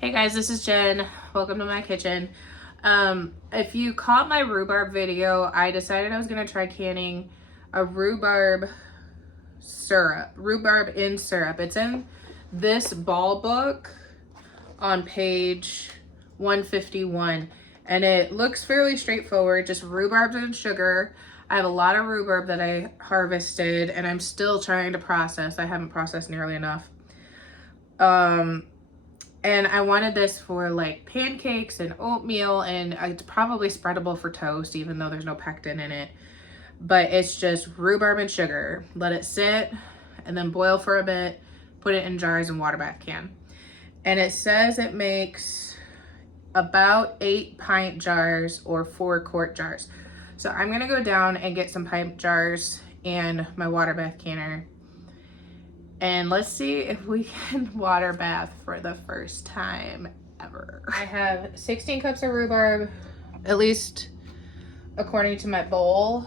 Hey guys, this is Jen. Welcome to my kitchen. If you caught my rhubarb video, I decided I was going to try canning a rhubarb in syrup. It's in this ball book on page 151, and it looks fairly straightforward, just rhubarb and sugar. I have a lot of rhubarb that I harvested, and I'm still trying to process. I haven't processed nearly enough. And I wanted this for like pancakes and oatmeal, and it's probably spreadable for toast, even though there's no pectin in it. But it's just rhubarb and sugar. Let it sit and then boil for a bit, put it in jars and water bath can. And it says it makes about 8 pint jars or 4 quart jars. So I'm gonna go down and get some pint jars and my water bath canner. And let's see if we can water bath for the first time ever. I have 16 cups of rhubarb, at least according to my bowl.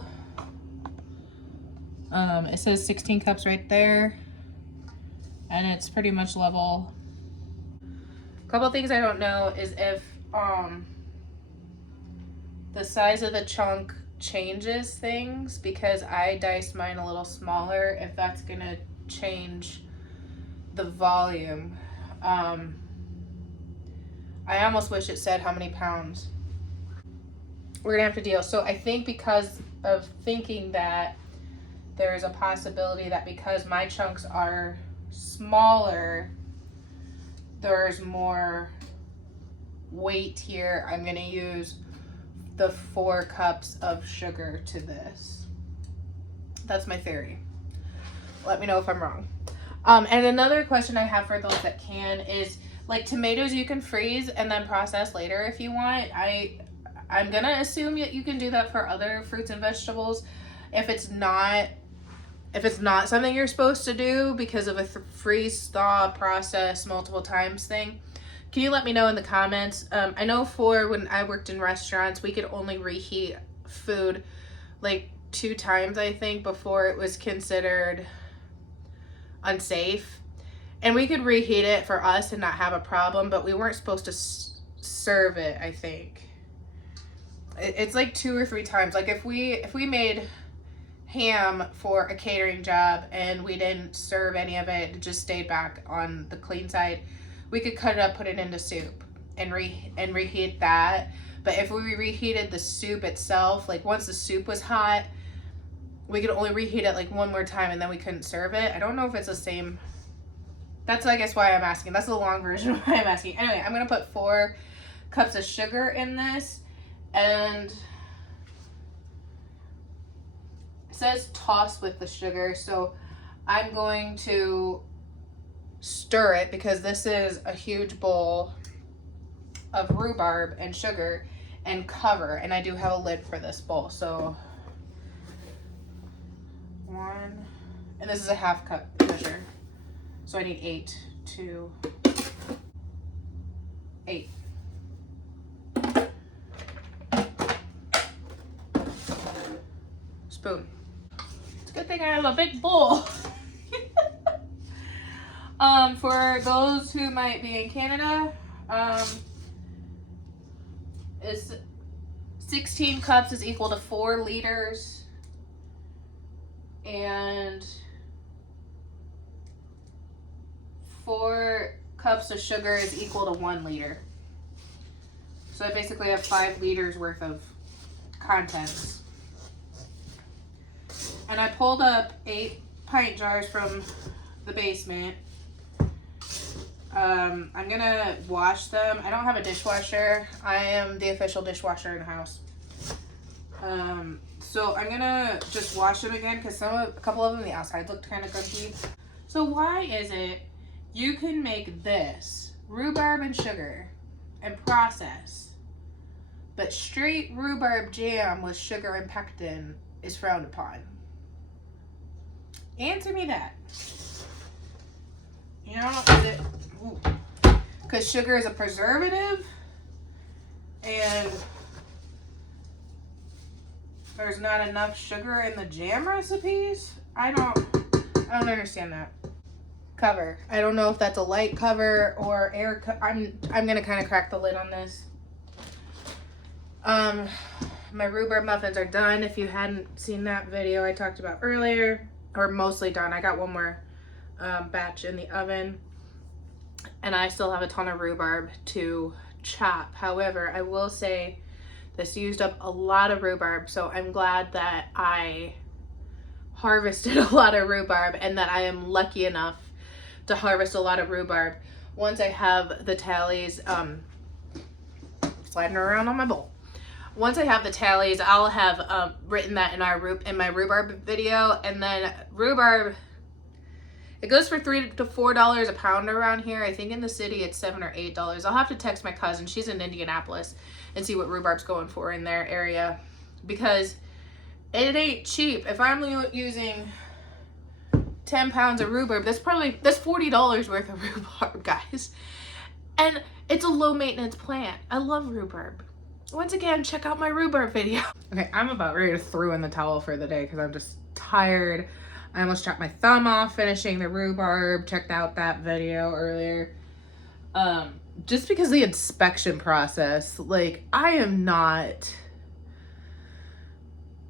It says 16 cups right there, and it's pretty much level. A couple things I don't know is if the size of the chunk changes things, because I diced mine a little smaller, if that's gonna change the volume. I almost wish it said how many pounds. We're gonna have to deal. So I think because of thinking that, there's a possibility that because my chunks are smaller, there's more weight here. I'm gonna use the 4 cups of sugar to this. That's my theory. Let me know if I'm wrong. And another question I have for those that can is, like, tomatoes you can freeze and then process later if you want. I'm gonna assume that you can do that for other fruits and vegetables. If it's not something you're supposed to do because of a freeze thaw process multiple times thing, can you let me know in the comments? I know for when I worked in restaurants, we could only reheat food like 2 times, I think, before it was considered unsafe. And we could reheat it for us and not have a problem, but we weren't supposed to serve it, I think. It's like 2 or 3 times. Like if we made ham for a catering job and we didn't serve any of it, it just stayed back on the clean side, we could cut it up, put it into soup and reheat that. But if we reheated the soup itself, like once the soup was hot, we could only reheat it like 1 more time and then we couldn't serve it. I don't know if it's the same. That's, I guess, why I'm asking. That's the long version of why I'm asking. Anyway, I'm going to put 4 cups of sugar in this, and it says toss with the sugar, so I'm going to stir it because this is a huge bowl of rhubarb and sugar, and cover, and I do have a lid for this bowl. So 1, and this is a 1/2 cup measure, so I need 8 to 8. Spoon. It's a good thing I have a big bowl. For those who might be in Canada, is 16 cups is equal to 4 liters. And 4 cups of sugar is equal to 1 liter. So I basically have 5 liters worth of contents. And I pulled up 8 pint jars from the basement. I'm gonna wash them. I don't have a dishwasher. I am the official dishwasher in the house. So I'm gonna just wash them again because a couple of them, the outside looked kind of gunky. So why is it you can make this rhubarb and sugar and process, but straight rhubarb jam with sugar and pectin is frowned upon? Answer me that. You know, is it because sugar is a preservative and there's not enough sugar in the jam recipes? I don't understand that. cover. I don't know if that's a light cover or air I'm gonna kind of crack the lid on this. My rhubarb muffins are done. If you hadn't seen that video I talked about earlier, or mostly done. I got one more batch in the oven, and I still have a ton of rhubarb to chop. However, I will say this used up a lot of rhubarb, so I'm glad that I harvested a lot of rhubarb and that I am lucky enough to harvest a lot of rhubarb. Once I have the tallies, sliding around on my bowl. Once I have the tallies, I'll have written that in my rhubarb video. And then rhubarb, it goes for $3 to $4 a pound around here. I think in the city it's $7 or $8. I'll have to text my cousin. She's in Indianapolis, and see what rhubarb's going for in their area, because it ain't cheap. If I'm using 10 pounds of rhubarb, that's $40 worth of rhubarb, guys. And it's a low maintenance plant. I love rhubarb. Once again, check out my rhubarb video. Okay, I'm about ready to throw in the towel for the day because I'm just tired. I almost chopped my thumb off finishing the rhubarb. Checked out that video earlier. Just because the inspection process, like, I am not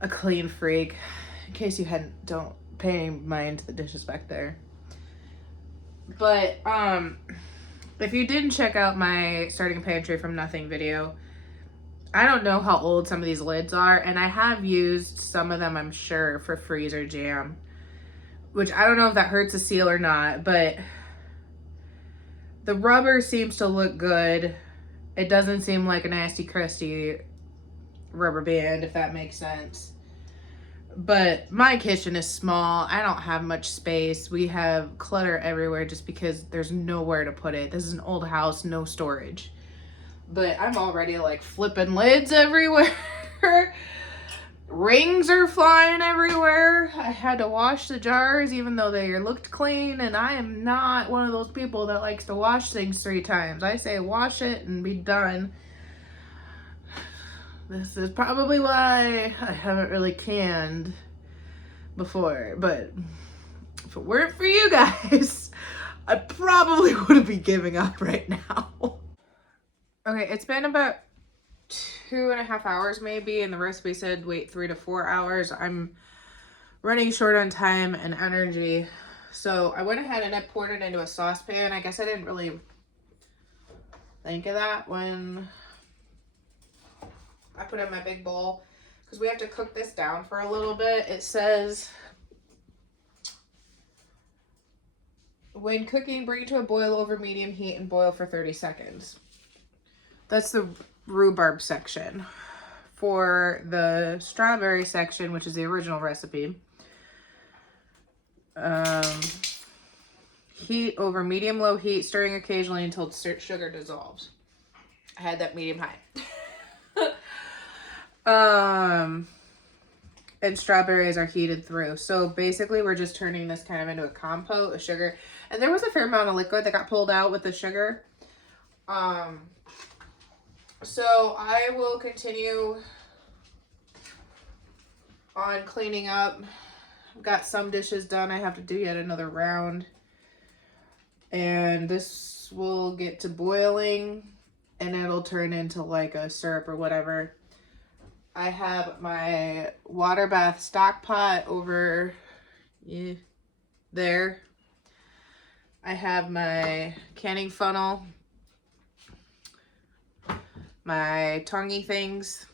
a clean freak. In case you don't pay any mind to the dishes back there. But if you didn't check out my starting a pantry from nothing video, I don't know how old some of these lids are, and I have used some of them, I'm sure, for freezer jam, which I don't know if that hurts the seal or not, but the rubber seems to look good. It doesn't seem like a nasty, crusty rubber band, if that makes sense. But my kitchen is small. I don't have much space. We have clutter everywhere just because there's nowhere to put it. This is an old house, no storage. But I'm already like flipping lids everywhere. Rings are flying everywhere. I had to wash the jars even though they looked clean, and I am not one of those people that likes to wash things 3 times. I say wash it and be done. This is probably why I haven't really canned before, but if it weren't for you guys, I probably wouldn't be giving up right now. Okay, it's been about 2.5 hours maybe, and the recipe said wait 3 to 4 hours. I'm running short on time and energy, so I went ahead and I poured it into a saucepan. I guess I didn't really think of that when I put it in my big bowl, because we have to cook this down for a little bit. It says, when cooking, bring it to a boil over medium heat and boil for 30 seconds. That's the rhubarb section. For the strawberry section, which is the original recipe, heat over medium-low heat, stirring occasionally until sugar dissolves. I had that medium-high. And strawberries are heated through. So basically we're just turning this kind of into a compote of sugar. And there was a fair amount of liquid that got pulled out with the sugar. So I will continue on cleaning up. I've got some dishes done. I have to do yet another round. And this will get to boiling and it'll turn into like a syrup or whatever. I have my water bath stock pot over there. I have my canning funnel, my tonguey things,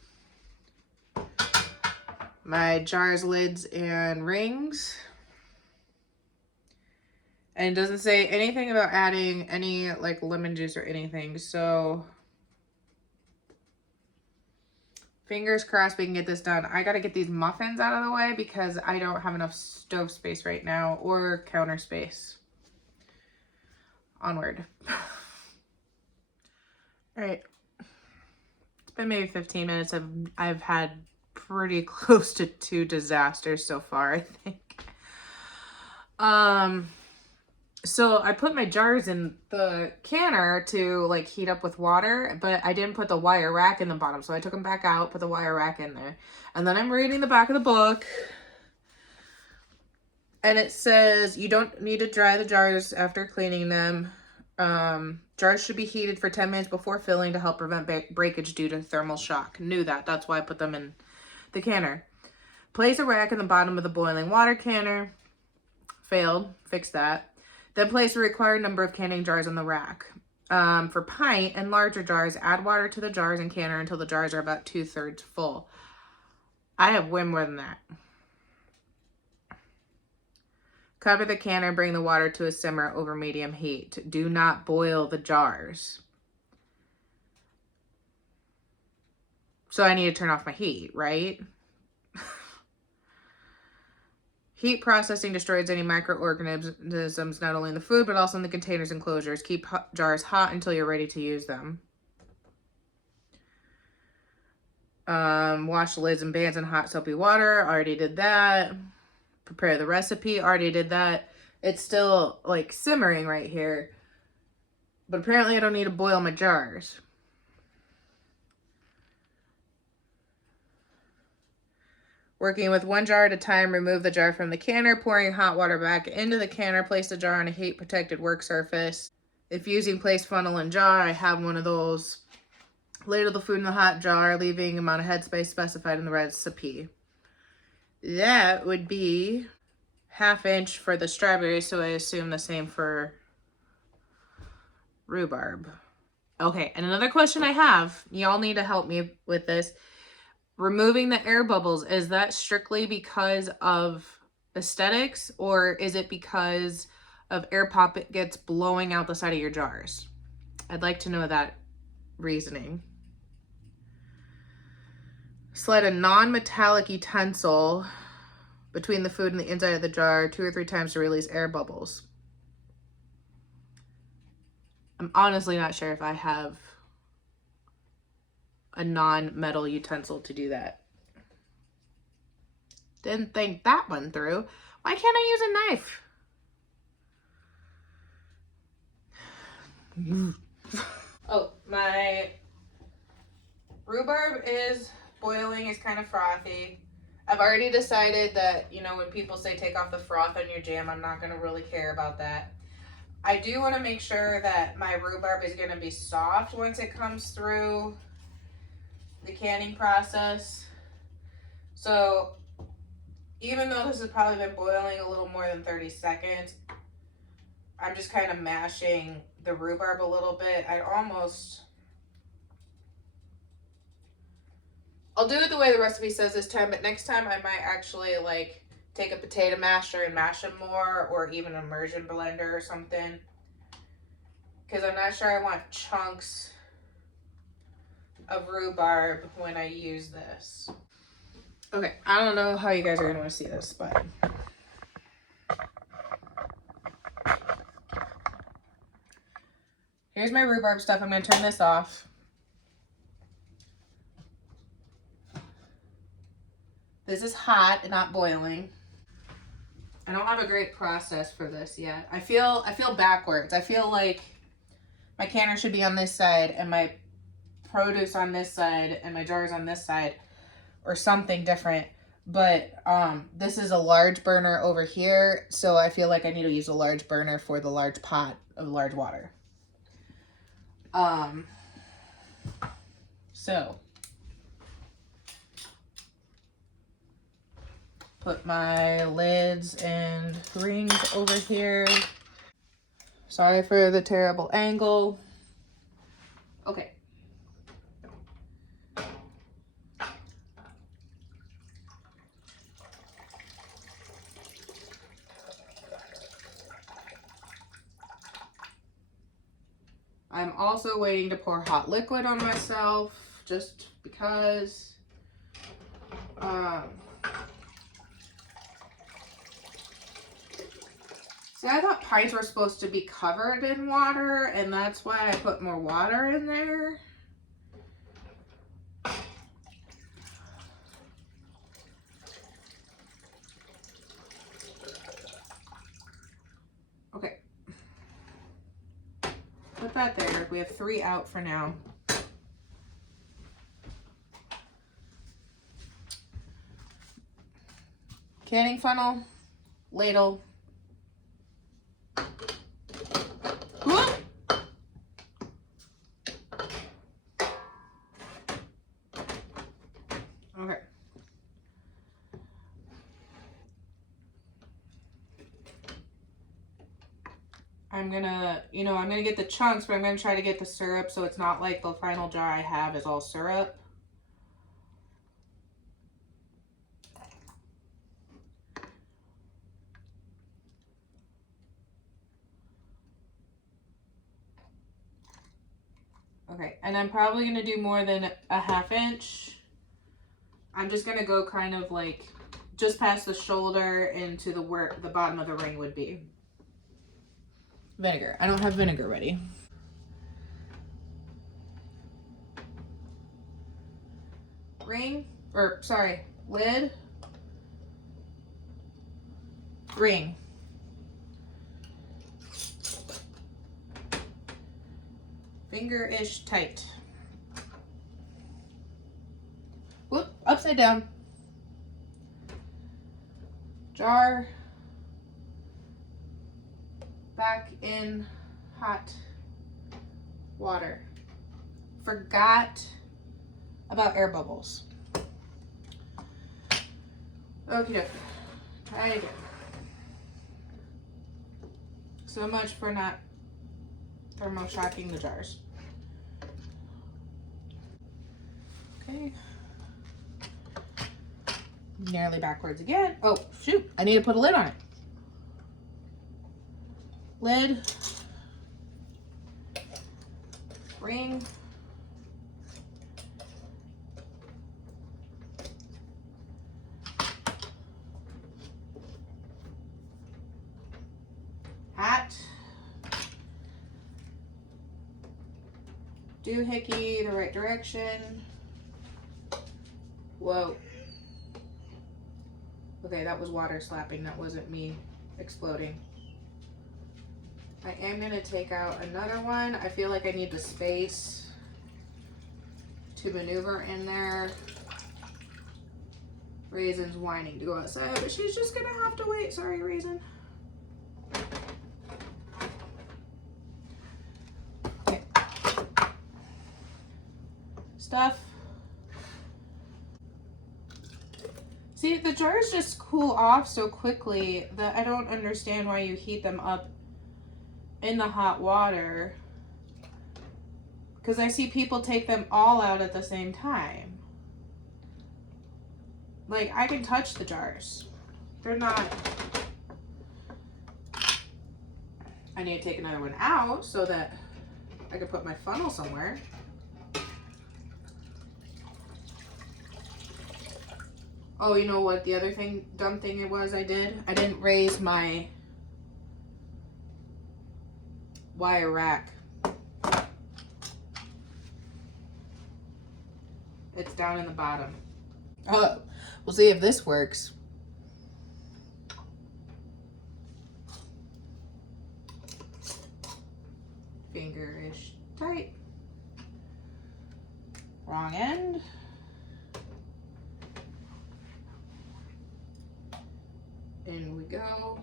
my jars, lids, and rings. And it doesn't say anything about adding any like lemon juice or anything, so fingers crossed we can get this done. I gotta get these muffins out of the way because I don't have enough stove space right now or counter space. Onward. All right. It's been maybe 15 minutes. I've had pretty close to 2 disasters so far, I think. So I put my jars in the canner to like heat up with water, but I didn't put the wire rack in the bottom. So I took them back out, put the wire rack in there. And then I'm reading the back of the book. And it says you don't need to dry the jars after cleaning them. Jars should be heated for 10 minutes before filling to help prevent breakage due to thermal shock. Knew that. That's why I put them in the canner. Place a rack in the bottom of the boiling water canner. Failed. Fix that. Then place the required number of canning jars on the rack. For pint and larger jars, add water to the jars and canner until the jars are about 2/3 full. I have way more than that. Cover the canner, bring the water to a simmer over medium heat. Do not boil the jars. So I need to turn off my heat, right? Heat processing destroys any microorganisms, not only in the food, but also in the containers and closures. Keep jars hot until you're ready to use them. Wash the lids and bands in hot soapy water. Already did that. Prepare the recipe. Already did that. It's still like simmering right here. But apparently I don't need to boil my jars. Working with one jar at a time, remove the jar from the canner, pouring hot water back into the canner, place the jar on a heat-protected work surface. If using place funnel and jar, I have one of those. Ladle the food in the hot jar, leaving amount of headspace specified in the recipe. That would be 1/2 inch for the strawberries, so I assume the same for rhubarb. Okay, and another question I have, y'all need to help me with this. Removing the air bubbles, is that strictly because of aesthetics, or is it because of air pockets blowing out the side of your jars? I'd like to know that reasoning. Slide a non-metallic utensil between the food and the inside of the jar 2 or 3 times to release air bubbles. I'm honestly not sure if I have a non-metal utensil to do that. Didn't think that one through. Why can't I use a knife? Oh, my rhubarb is boiling, is kind of frothy. I've already decided that, you know, when people say take off the froth on your jam, I'm not going to really care about that. I do want to make sure that my rhubarb is going to be soft once it comes through the canning process. So even though this has probably been boiling a little more than 30 seconds, I'm just kind of mashing the rhubarb a little bit. I'll do it the way the recipe says this time, but next time I might actually like take a potato masher and mash them more, or even an immersion blender or something. Because I'm not sure I want chunks of rhubarb when I use this. Okay, I don't know how you guys are going to want to see this, but here's my rhubarb stuff. I'm going to turn this off. This is hot and not boiling. I don't have a great process for this yet. I feel backwards. I feel like my canner should be on this side and my produce on this side and my jars on this side, or something different. But this is a large burner over here, so I feel like I need to use a large burner for the large pot of large water. So put my lids and rings over here. Sorry for the terrible angle. Okay. I'm also waiting to pour hot liquid on myself, just because. See, I thought pies were supposed to be covered in water, and that's why I put more water in there. Okay. Put that there. We have 3 out for now. Canning funnel. ladle. Whoop. Okay. I'm gonna get the chunks, but I'm gonna try to get the syrup so it's not like the final jar I have is all syrup. Okay, and I'm probably gonna do more than a 1/2 inch. I'm just gonna go kind of like just past the shoulder into where the bottom of the ring would be. Vinegar. I don't have vinegar ready. Lid. Ring. Finger-ish tight. Whoop, upside down. Jar. Back in hot water. Forgot about air bubbles. Okie dokie. Try it again. So much for not thermo-shocking the jars. Okay. Nearly backwards again. Oh, shoot. I need to put a lid on it. Lid. Ring. Hat. Doohickey the right direction. Whoa. Okay, that was water slapping. That wasn't me exploding. I am going to take out another one. I feel like I need the space to maneuver in there. Raisin's whining to go outside, but she's just going to have to wait. Sorry, Raisin. Okay. Stuff. See, the jars just cool off so quickly that I don't understand why you heat them up in the hot water. Because I see people take them all out at the same time. Like, I can touch the jars. They're not... I need to take another one out so that I can put my funnel somewhere. Oh, you know what the other dumb thing it was I did? I didn't raise my wire rack. It's down in the bottom. Oh, we'll see if this works. Finger-ish tight. Wrong end. In we go.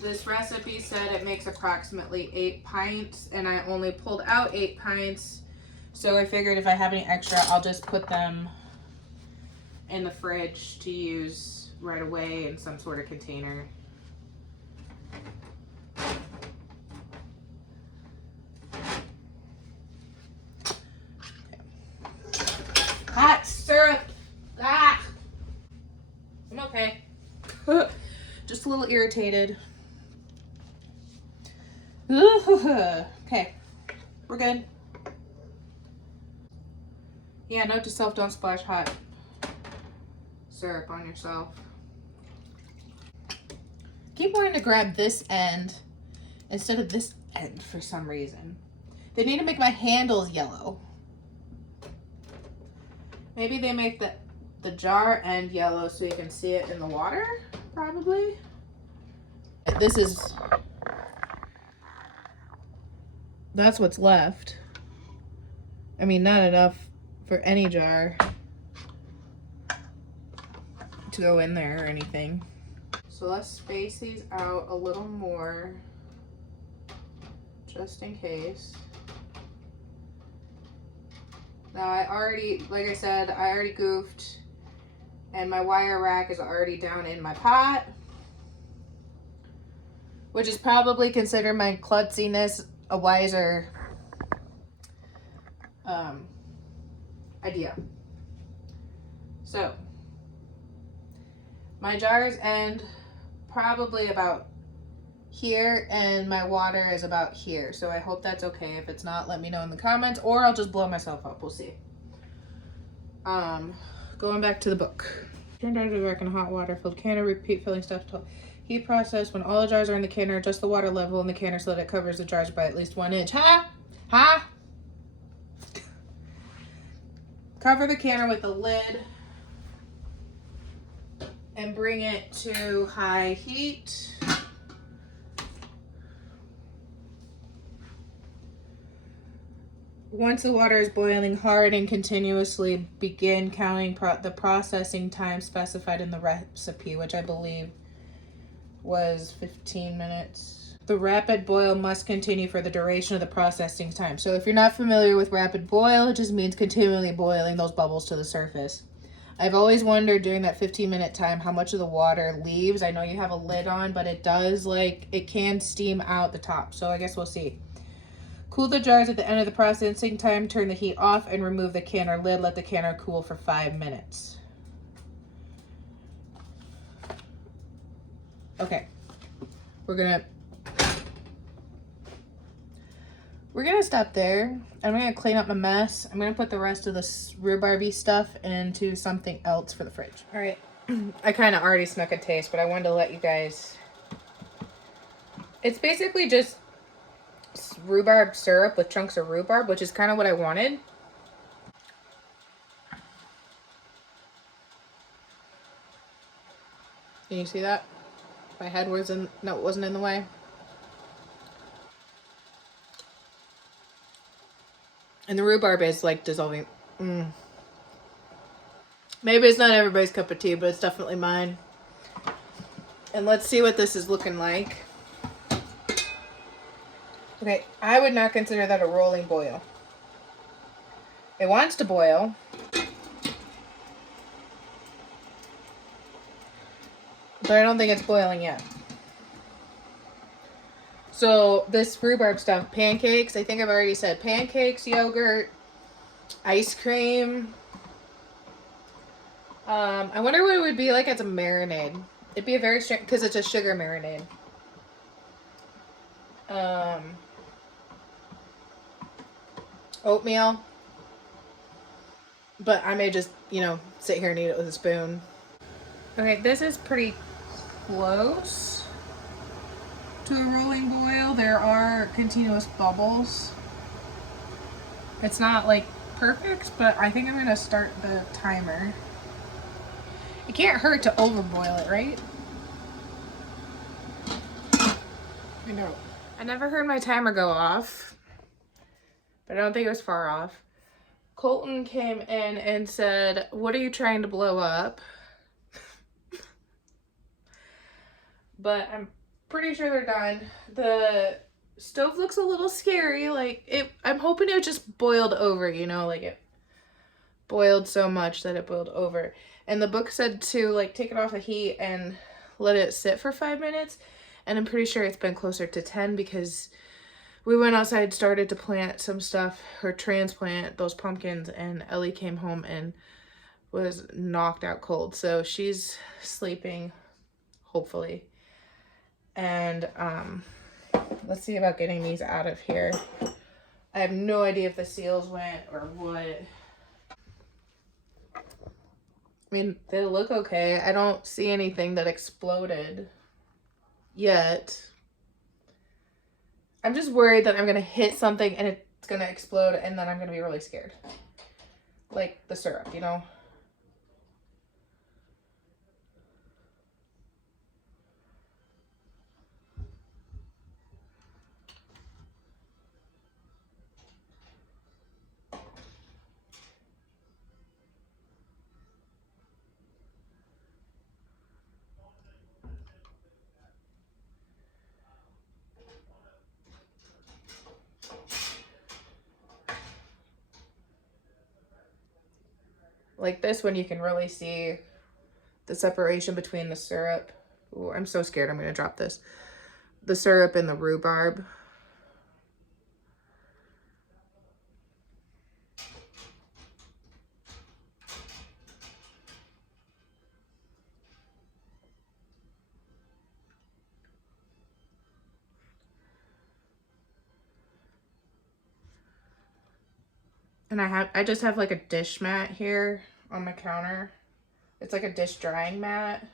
This recipe said it makes approximately 8 pints, and I only pulled out 8 pints. So I figured if I have any extra, I'll just put them in the fridge to use right away in some sort of container. Hot syrup. Ah! I'm okay. Just a little irritated. Okay, we're good. Yeah, note to self, don't splash hot syrup on yourself. Keep wanting to grab this end instead of this end for some reason. They need to make my handles yellow. Maybe they make the jar end yellow so you can see it in the water, probably. This is That's what's left. I mean, not enough for any jar to go in there or anything. So let's space these out a little more, just in case. Now I already, like I said, I already goofed, and my wire rack is already down in my pot, which is probably, consider my klutziness, a wiser idea. So my jars end probably about here, and my water is about here. So I hope that's okay. If it's not, let me know in the comments, or I'll just blow myself up. We'll see. Going back to the book. Turn jars of rack in hot water filled canner. Repeat filling stuff till heat process. When all the jars are in the canner, adjust the water level in the canner so that it covers the jars by at least 1 inch. Ha! Cover the canner with the lid and bring it to high heat. Once the water is boiling hard and continuously, begin counting the processing time specified in the recipe, which I believe was 15 minutes. The rapid boil must continue for the duration of the processing time. So if you're not familiar with rapid boil, it just means continually boiling those bubbles to the surface. I've always wondered during that 15-minute time how much of the water leaves. I know you have a lid on, but it does, like, it can steam out the top. So I guess we'll see. Cool the jars at the end of the processing time. Turn the heat off and remove the canner lid. Let the canner cool for 5 minutes. Okay. We're gonna stop there. I'm gonna clean up my mess. I'm gonna put the rest of this rhubarby stuff into something else for the fridge. All right. I kind of already snuck a taste, but I wanted to let you guys. It's basically just rhubarb syrup with chunks of rhubarb, which is kind of what I wanted. Can you see that? My head wasn't in the way. And the rhubarb is like dissolving. Maybe it's not everybody's cup of tea, but it's definitely mine. And let's see what this is looking like. Okay, I would not consider that a rolling boil. It wants to boil. But I don't think it's boiling yet. So this rhubarb stuff, pancakes, I think I've already said pancakes, yogurt, ice cream. I wonder what it would be like as a marinade. It'd be a very strange, because it's a sugar marinade. Oatmeal. But I may just, sit here and eat it with a spoon. Okay, this is pretty close to a rolling boil. There are continuous bubbles. It's not like perfect, but I think I'm gonna start the timer. It can't hurt to overboil it, right? I know. I never heard my timer go off, but I don't think it was far off. Colton came in and said, "What are you trying to blow up?" But I'm pretty sure they're done. The stove looks a little scary. I'm hoping it just boiled over, like it boiled so much that it boiled over. And the book said to take it off the heat and let it sit for 5 minutes. And I'm pretty sure it's been closer to 10 because we went outside, started to plant some stuff or transplant those pumpkins, and Ellie came home and was knocked out cold. So she's sleeping, hopefully. And let's see about getting these out of here. I have no idea if the seals went or what. I mean, they look okay. I don't see anything that exploded yet. I'm just worried that I'm going to hit something and it's going to explode, and then I'm going to be really scared. Like the syrup, Like this one, you can really see the separation between the syrup. Ooh, I'm so scared I'm going to drop this. The syrup and the rhubarb. And I just have like a dish mat here on my counter. It's like a dish drying mat.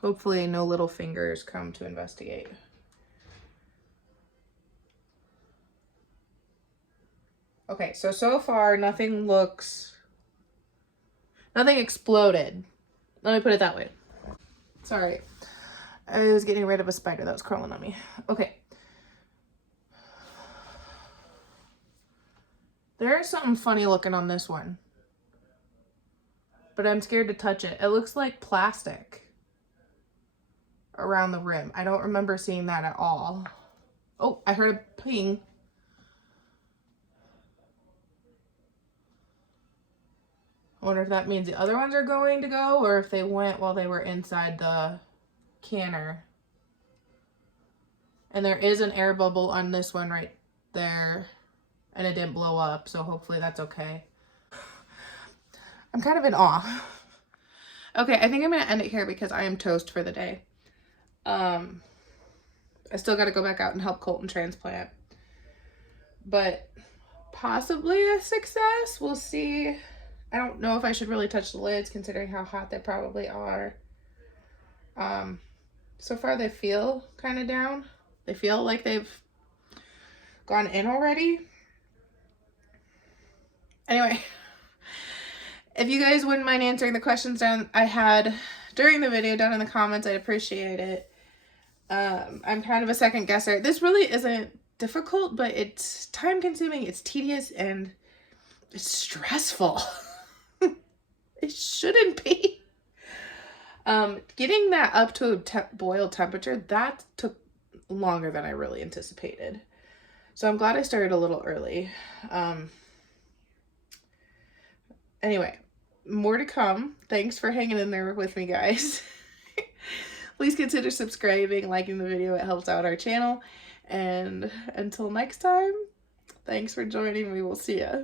Hopefully no little fingers come to investigate. Okay, so far nothing exploded. Let me put it that way. Sorry. I was getting rid of a spider that was crawling on me. Okay. There is something funny looking on this one. But I'm scared to touch it. It looks like plastic around the rim. I don't remember seeing that at all. Oh, I heard a ping. I wonder if that means the other ones are going to go or if they went while they were inside the canner. And there is an air bubble on this one right there. And it didn't blow up, so hopefully that's okay. I'm kind of in awe. Okay, I think I'm going to end it here because I am toast for the day. I still got to go back out and help Colton transplant. But possibly a success. We'll see. I don't know if I should really touch the lids considering how hot they probably are. So far they feel kind of down. They feel like they've gone in already. Anyway, if you guys wouldn't mind answering the questions I had during the video down in the comments, I'd appreciate it. I'm kind of a second guesser. This really isn't difficult, but it's time consuming, it's tedious, and it's stressful. It shouldn't be. Getting that up to boil temperature, that took longer than I really anticipated. So I'm glad I started a little early. Anyway, more to come. Thanks for hanging in there with me, guys. Please consider subscribing, liking the video. It helps out our channel. And until next time, thanks for joining me. We'll see ya.